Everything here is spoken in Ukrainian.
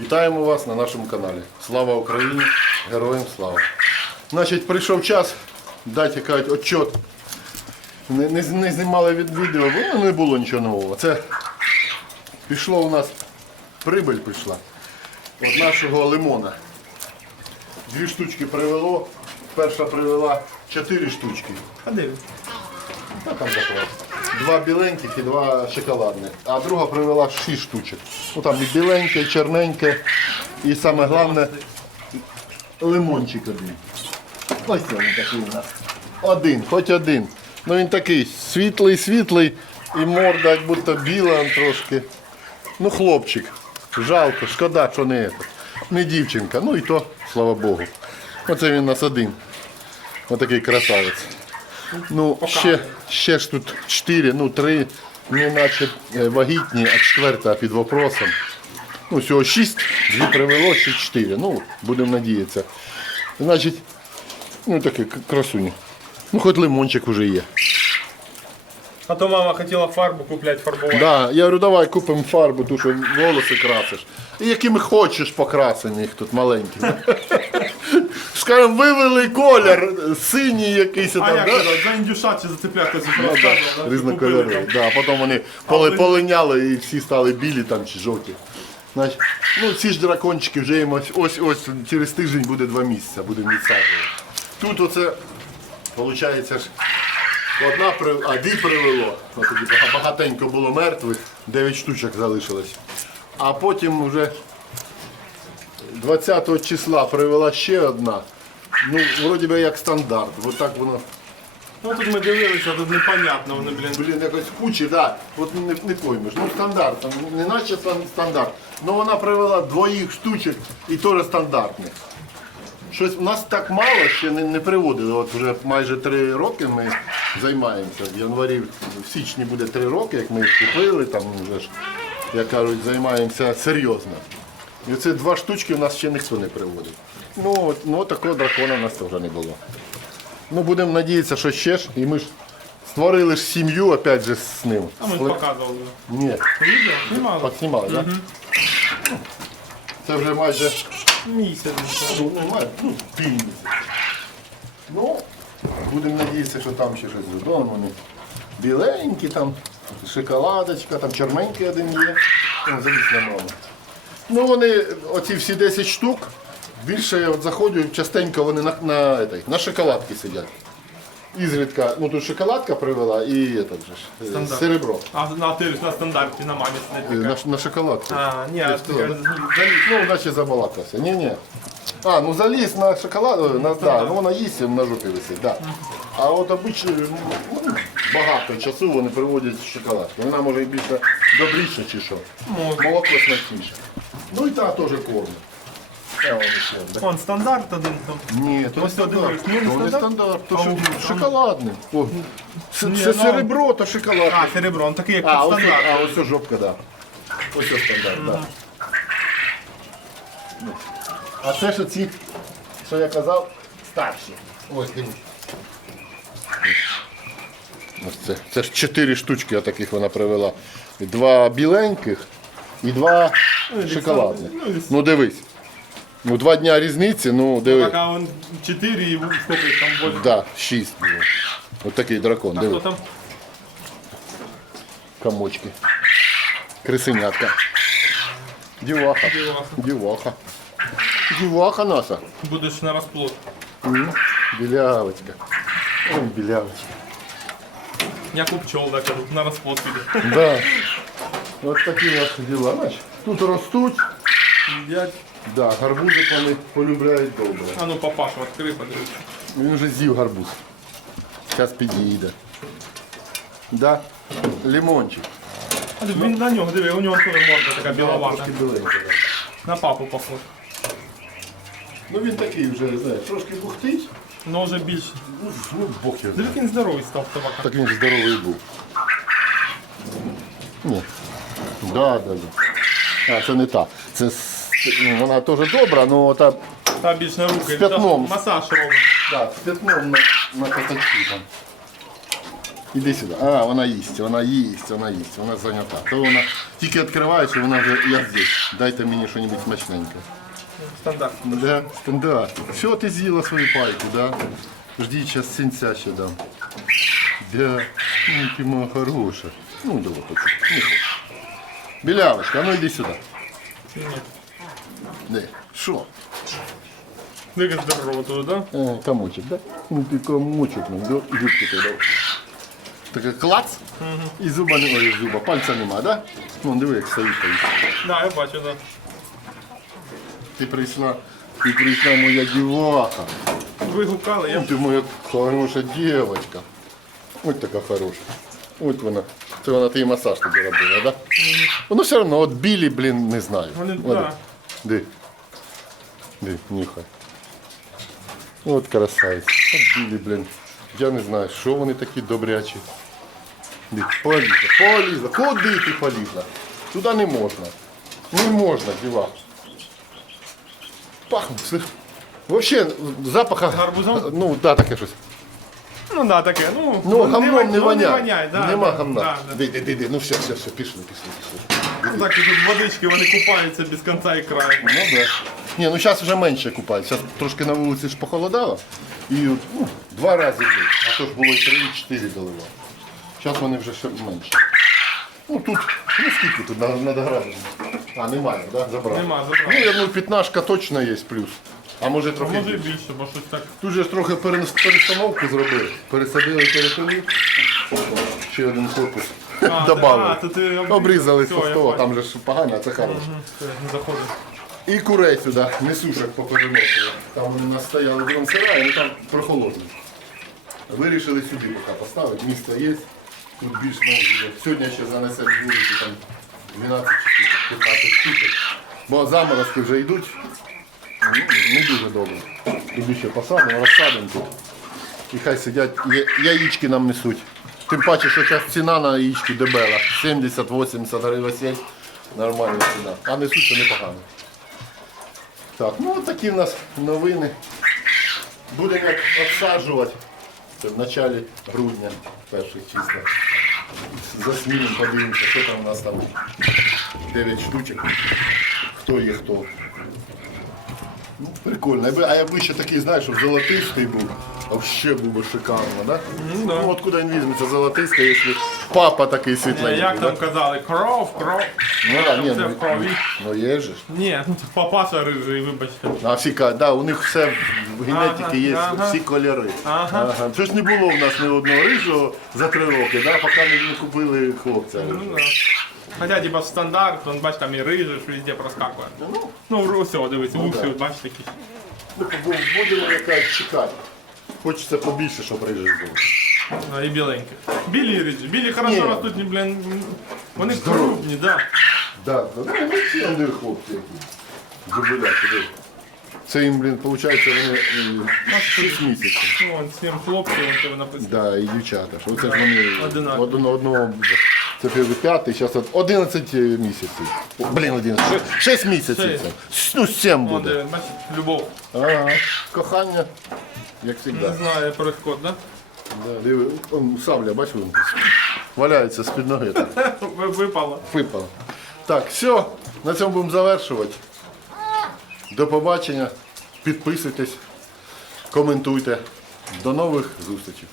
Вітаємо вас на нашому каналі. Слава Україні! Героям слава! Значить, прийшов час дати кажуть, отчет. Не, не, не знімали від відео, бо не було нічого нового. Це пішло у нас, прибиль пішла від нашого лимона. Дві штучки привело. Перша привела чотири штучки. А Ходи. Та там заклад. Два біленьких і два шоколадних. А друга привела шість штучок. Ну там і біленьке, і чорненьке. І саме головне лимончик один. Ось він такий у нас. Один, хоч один. Ну він такий світлий, світлий і морда як будто біла трошки. Ну хлопчик. Жалко, шкода, що не, не дівчинка. Ну і то, слава Богу. Оце він у нас один. Отакий красавець. Ну, ще, ще ж тут чотири, ну три, ну наче е, вагітні, а четверта під вопросом. Ну, всього шість, дві привело, ще чотири. Ну, будемо надіятися. Значить, ну таке красуні. Ну, хоч лимончик вже є. А то мама хотіла фарбу купляти, фарбувати. Да, я говорю, давай купимо фарбу, ту, що волоси красиш. І якими хочеш покрасені їх тут маленькі. Скажем, вивели колір, синій якийсь А там. як да? казати, за індюшачі зацеплятися Ну, да, різнокольорові. Да, потім вони поли, полиняли і всі стали білі там чи жовті. Значить, ну, ці ж дракончики вже їм ось, ось, ось через тиждень буде два місяці, будемо відсаджувати. Тут оце, виходить, ж, одна при- а дві привело. От тоді бага- багатенько було мертвих, 9 штучок залишилось. А потім вже 20 числа привела ще одна. Ну, вроді би як стандарт. От так воно Ну тут ми дивилися, тут непонятно, вони, блін. Блін, якось кучі, да. От не, не поймеш. Ну стандарт, там, не наче стан- стандарт. Ну вона привела двоїх штучок і теж стандартних. Щось у нас так мало ще не, не приводили. От вже майже три роки ми займаємося. В январі, в січні буде три роки, як ми їх купили, там вже ж, як кажуть, займаємося серйозно. І оце два штучки у нас ще ніхто не приводив. Ну, от, ну такого дракона у нас теж не було. Ну, будемо надіятися, що ще ж. І ми ж створили ж сім'ю, опять же, з ним. А ми ж Сли- показували. Ні, Відео? Знімали. підснімали, так? Це вже майже Місяць. ну, ну, ну. Ну, будемо надіятися, що там ще щось додому. Вони біленькі, там, шоколадочка, там чорненький один є. Ну, заліз на маму. Ну, вони, оці всі 10 штук, більше я от заходжу, частенько вони на, на, этой, на шоколадки сидять. Ізрідка, ну тут шоколадка привела і этот же, е, Стандарт. серебро. А на ти на стандарті на мамі Е, сидить. На, на шоколадку. А, ні, а Ти ти що, кажеш, да? заліз. Ну, наче забалакався. Ні, ні. А, ну заліз на шоколад, е, на, да, ну вона їсть, на жопі висить, да. А от обично ну, багато часу вони приводять шоколадку. Вона може і більше добріша чи що. Молоко смачніше. Ну і та теж корм. Да. Вон стандарт один там. Ні, то не стандарт. ну, То не стандарт. то у- шоколадний. О, Це, Ні, це ну, серебро, то шоколад. А, серебро, он такий як А, ось, стандарт. а ось жопка, да. Ось ось стандарт, да. Ну, А це ж ці, що я казав, старші. Ось дивись. Ось це, це ж чотири штучки таких вона привела. Два біленьких і два шоколадних. ну, Ну дивись. Ну два дня різниці, ну диви. Так, а он 4 і сколько там більше. Да, шість було. Ось такий дракон, А диви. хто там? комочки. Крисенятка. Діваха. Діваха. Діваха. Діваха наша. Будеш на розплод. М, Білявочка. Ой, білявочка. Як у пчол, так, на розплод піде. Да. Ось такі наші діла. Бач, Тут ростуть. Їдять. Да, гарбузик вони полюбляють добре. А ну папашу відкрий, подивись. Він вже з'їв гарбуз. Зараз підійде. Да. Лимончик. А ти він на нього, диви, у нього теж морда така біловата. Трошки біленький, да. На папу похож. Ну він такий вже, знаєш, трошки бухтить. Ну вже більше. Ну, ну Бог його знає. Диви, як він здоровий став табака. Так він здоровий був. Ні. Да, да, да. А, це не та. Це с- ну, вона теж добра, але та Та більш на руки. З пятном. Масаж робить. да, з пятном на, на косачки там. Іди сюди. А, вона їсть, вона їсть, вона їсть, вона зайнята. То вона Тільки відкриваєш, і вона вже я здесь. Дайте мені щось смачненьке. Стандарт. Да, стандарт. Все, ти з'їла свою пайку, да? Жди, зараз синця ще дам. Да. Ну, ти моя хороша. Ну, давай, хочу. Не хочу. Білявочка, а ну йди сюди. Ні. Де? Що? Дика здорово тут, да? Е, комочек, да? Ну ти комочек, ну, до юбки ти дав. Таке клац, і зуба не ой, зуба, пальця нема, да? Ну, диви, як стоїть. стоїть. Да, я бачу, да. Ти прийшла, ти прийшла моя діваха. Ви гукали, я Ну, ти моя хороша дівчинка. Ось така хороша. Ось вона. Це вона ти масаж тобі робила, да? Ну все одно, от білі, блін, не знаю. Вони, От, да. Ди. Ди, нюхай. От красавець. От білі, блін. Я не знаю, що вони такі добрячі. Ди, полізла, полізла. Куди ти полізла? Туди не можна. Не можна, діва. Пахнуть. слиш? Вообще запаха. Гарбузом? Ну, да, таке щось. Ну да, таке, ну. Ну, гамном не ну, воняє. воняє, да, Нема да, гамна. Да, да. Ди, ди, ди, ди. Ну все, все, все, пішли, пішли, пішли. Ну так, і тут водички, вони купаються без кінця і краю. Ну да. Ні, ну зараз вже менше купають. Зараз трошки на вулиці ж похолодало. І ну, два рази в. А то ж було і три, і чотири доливав. Зараз вони вже ще менше. Ну тут, ну скільки тут на, на? А, немає, да? Забрав. Нема, забрав. Ну, я думаю, п'ятнашка точно є плюс. А може А трохи може і більше. більше, бо щось так. Тут же ж трохи перес- перестановку зробили. Пересадили перепилів. Ще один корпус. А, Добавили. а, то ти. Обрізали Все, я бачу. там же ж погано, а це хороше. Все, не заходить. І курей сюди, несушок попереносили. Там вони нас стояли в сараї, але там прохолодно. Вирішили сюди поки поставити, місто є. Тут більш-менш буде. Сьогодні ще занесемо з вулиці там 12 чи 15 штук. Бо заморозки вже йдуть. Ну, не дуже добре. Тобі ще посадимо, розсадимо тут. І хай сидять, я- яєчки нам несуть. Тим паче, що зараз ціна на яєчки дебела. 70-80 гривень. Нормальна ціна. А несуть це непогано. Так, ну от такі в нас новини. Будемо обсаджувати. Це в началі грудня, перших числа. Засміємо, подивимося, що там у нас там 9 штучок. Хто є хто. Ну, прикольно. А якби ще такий, знаєш, щоб золотистий був, а ще був би шикарно, да? да. Ну, откуда він візьметься золотистий, якщо папа такий Е, світленький, Як да? там казали, кров, кров. Ну, да, ні, ну, в крові. ну є же ж. Ні, ну то папаша рижий, вибачте. А всі кажуть, да, у них все в генетиці Ага, є, ага. всі кольори. Ага. Щось не було в нас ні одного рижого за три роки, да, поки не купили хлопця. Ну, да. Хоча, типа, стандарт, он, бач, там і рижий, що везде проскакує. Ну, Ну, все, дивись, вуси, да. от бачиш такі. ну, бу- будемо якась чекати. Хочеться побільше, щоб рижих було. А, І біленькі. Білі рижі. Білі хорошо Ні. ростуть, блін. Вони Здорові. крупні, да. Да, да, ну, ну, ці вони хлопці які. Дубиляки, диви. Це їм, блін, виходить, вони м, 6 місяців. Ну, вон, сім хлопців, вон тебе написано. Да, і дівчата. ж. Оце ж вони Одинакові. одного, одного Це перший п'ятий, зараз 11 місяців. Блін, 11, 6 місяців. Це. Ну, 7 Вон, буде. де, бачиш, любов. Ага, кохання, як завжди. Не знаю, переход, да? Да, диви, он, сабля, бачиш, він валяється з-під ноги. Так, Ви- Випало. випало. Так, все, на цьому будемо завершувати. До побачення. Підписуйтесь, коментуйте. До нових зустрічей.